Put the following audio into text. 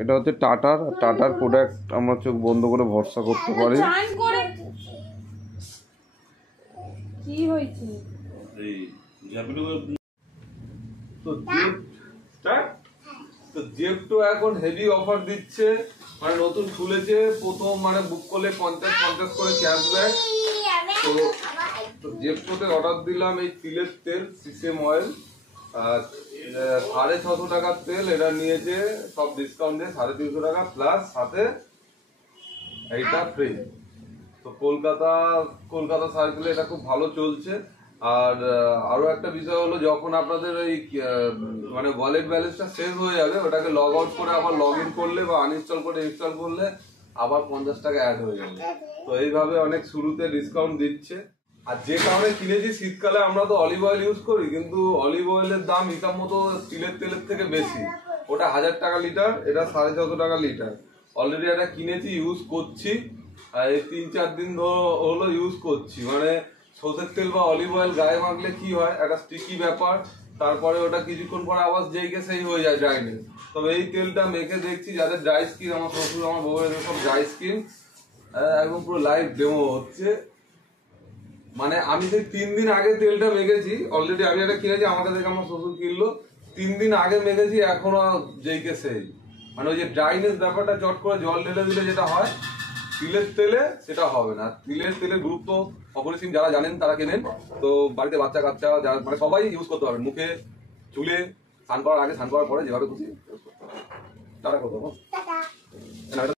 এটা হচ্ছে টাটার প্রোডাক্ট, আমরা চোখ বন্ধ করে ভরসা করতে পারি। কি হয়েছে তো জেপটো এখন হেভি অফার দিচ্ছে, মানে নতুন খুলেছে, প্রথম মানে বুক করলে 50 করে ক্যাশব্যাক। তো জেপটোতে অর্ডার দিলাম এই তিলের তেল, সিসেম অয়েল, 650 টাকার তেল। এটা নিয়েছে সব ডিসকাউন্ট দিয়ে 350 টাকা, প্লাস সাথে এইটা ফ্রি। তো কলকাতা সার্কেলে এটা খুব ভালো চলছে। আর আরো একটা বিষয় হলো, যখন আপনাদের ওই মানে ওয়ালেট ব্যালেন্সটা শেষ হয়ে যাবে, ওটাকে লগ আউট করে আবার লগ ইন করলে বা আনইনস্টল করে ইনস্টল করলে আবার 50 টাকা অ্যাড হয়ে যাবে। তো এইভাবে অনেক শুরুতে ডিসকাউন্ট দিচ্ছে। আর যে কারণে কিনেছি, শীতকালে আমরা তো অলিভ অয়েল ইউজ করি, কিন্তু অলিভ অয়েলের দাম হিসাব মতো তিলের তেলের থেকে বেশি। ওটা 1000 টাকা লিটার, এটা 650 টাকা লিটার। অলরেডি এটা কিনেছি, ইউজ করছি, আর এই 3-4 দিন হলো ইউজ করছি। মানে সরষের তেল বা অলিভ অয়েল গায়ে মাখলে কি হয়, একটা স্টিকি ব্যাপার, তারপরে ওটা কিছুক্ষণ পরে আবার যেইকে সেই হয়ে যায় ড্রাইনেস। তবে এই তেলটা মেখে দেখছি যাদের ড্রাই স্কিন, আমার শ্বশুর আমার বউয়ের সব ড্রাই স্কিন, একদম পুরো লাইভ ডেমো হচ্ছে। মানে আমি সেই 3 দিন আগে তেলটা মেখেছি, অলরেডি আমি এটা কিনেছি, আমাকে দেখে আমার শ্বশুর কিনলো, 3 দিন আগে মেখেছি, এখনো যেইকে সেই। মানে ওই যে ড্রাইনেস ব্যাপারটা চট করে জল ঢেলে দিলে যেটা হয়, তিলের তেলে সেটা হবে না। তিলের তেলের গুরুত্ব অপরিসীম, যারা জানেন তারা কেনেন। তো বাড়িতে বাচ্চা কাচ্চা যারা, মানে সবাই ইউজ করতে পারবেন, মুখে, চুলে, স্নান করার আগে, স্নান করার পরে, যেভাবে খুশি তারা করতে